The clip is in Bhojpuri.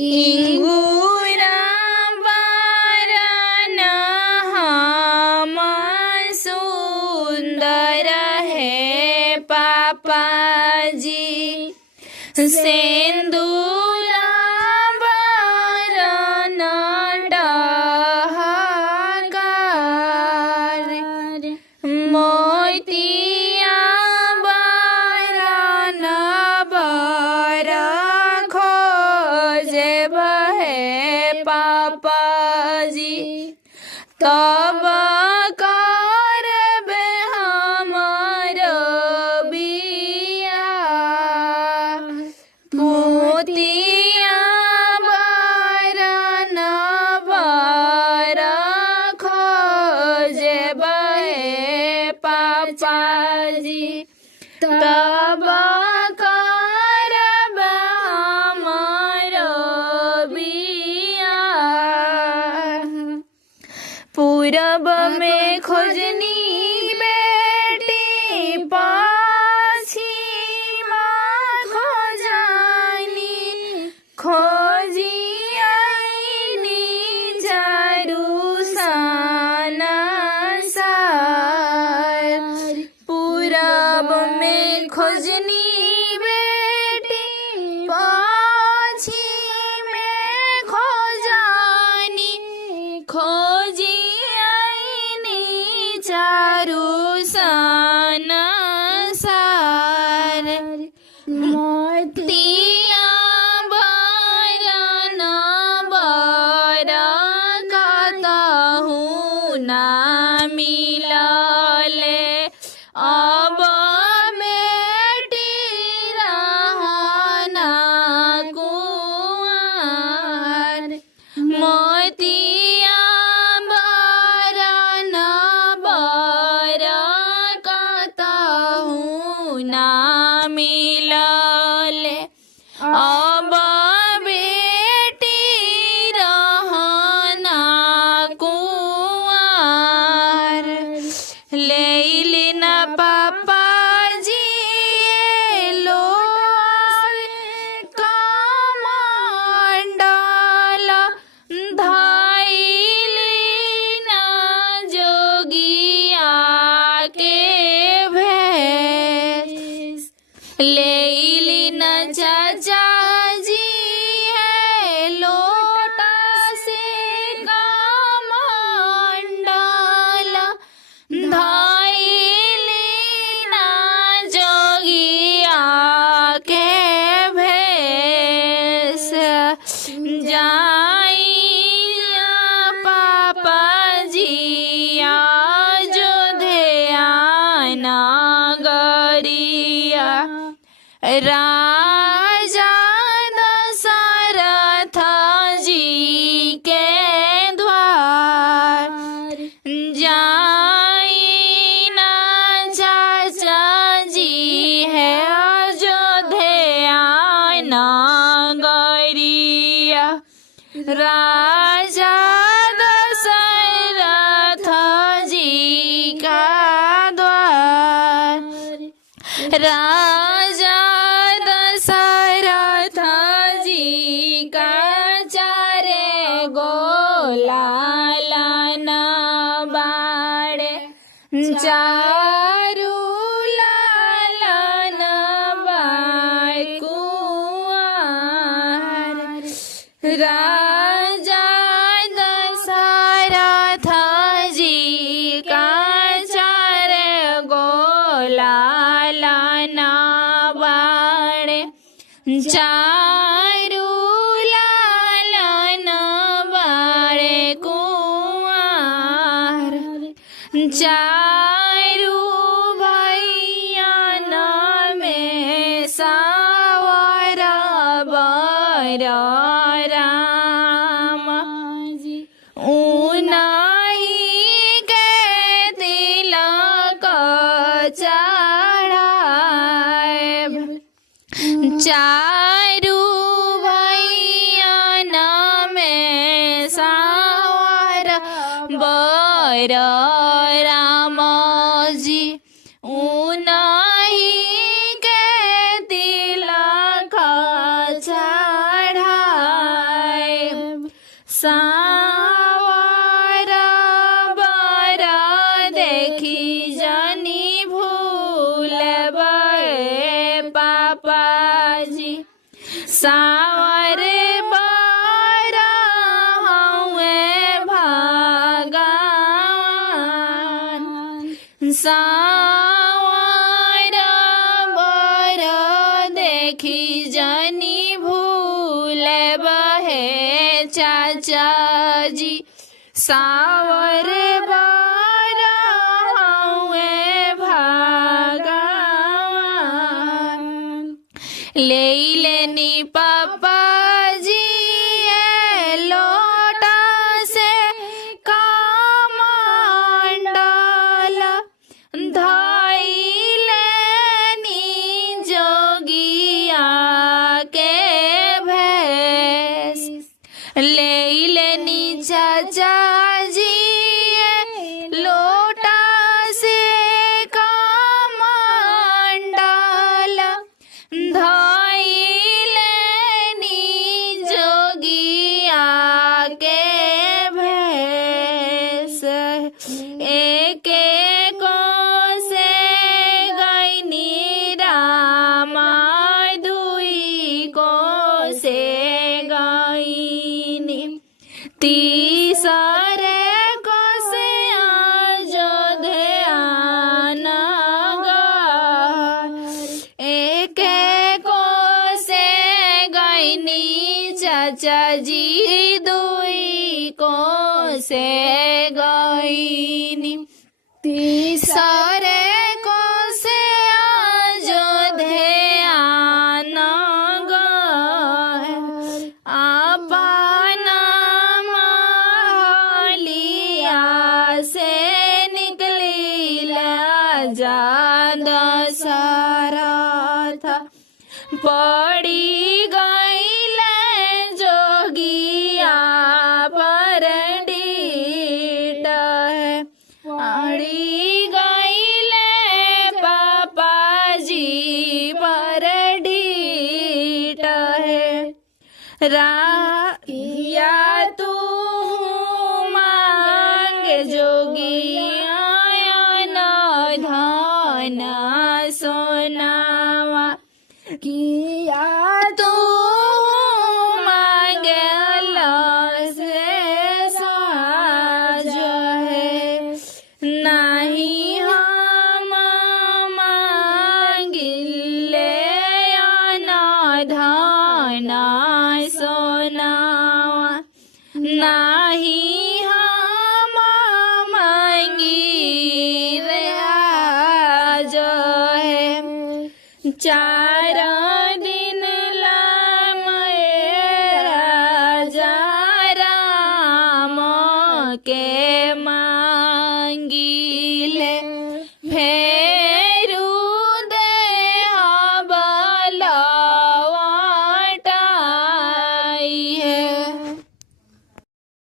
इंगूरा वरन हम सुंदर है पापाजी, सेंदूरा वरन डहकार, मोतिया वरन बर खोजेब है पापाजी, तब करबे हमर बियाह। मोतिया वरन बर खोजेब है पापाजी, तब करब हमर बियाह। पूरब में खोजनी बेटी, पश्चिम खोजनी, खोजी आईनी चारू सनसार। पूरब में खोजनी बेटी, पश्चिम में खोजनी, खोजी आईनी चारू सनसार। मोतिया वरन बर कतहु ना मिलले, अब बेटी रहना कुंवार। मोतिया वरन बर कतहु ना मिलले, अब बेटी रहना कुंवार। लेली न पापाजी कमंडल, धइली न जोगिया के भेष। लेली न चाचा जी है लोटा से कमंडल, धइली न जोगिया के भेष। जाइया पापाजी अयोध्या नगरिया, राजा दशरथ जी के द्वार। जाइना चाचा जी है अयोध्या नगरिया, राजा दशरथ जी का द्वार। राजा दशरथ जी का चारे गोलालन बाड़े, चारू लालन बाय कुंवार। राजा दशरथ जी का चारे गोलालन बाड़े, चारू लालन बाड़े कुंवार। चारू भैयन में सावर बर राम, उनाही के तिलक चढ़ाएब। चारू भैयन में सावर बर राम जी, उनाही के तिलक चढ़ाएब। सावर बर देखी जनी भूलबे पापाजी सावर बर हउए भगवान सावर बर देखी जनी भूलबे चाचा जी सावर बर हउए भगवान ले लेनी पापा जी लोटा से कमंडल धई लेनी जोगिया के भेष ले लेनी चाचा जी लोटा से कमंडल धई लेनी जोगिया के भेष एक को से गईनी रामा दुई को से गईनी तीसरे को से अयोध्या नगर एक को से गईनी चाचा जी दुई को से गईनी तीसरे को से अयोध्या नगर अपना महलिया से निकली जा दशरथ पड़ी गईले जोगिया पर डीट है पड़ी गईले पापा जी पर डीट है राया तू मांग जोगिया न धन सोनावा किया तू मांगल से साज है नहीं हम मांगिले न धन सोनावा नहीं हम मांगी रे आज है चार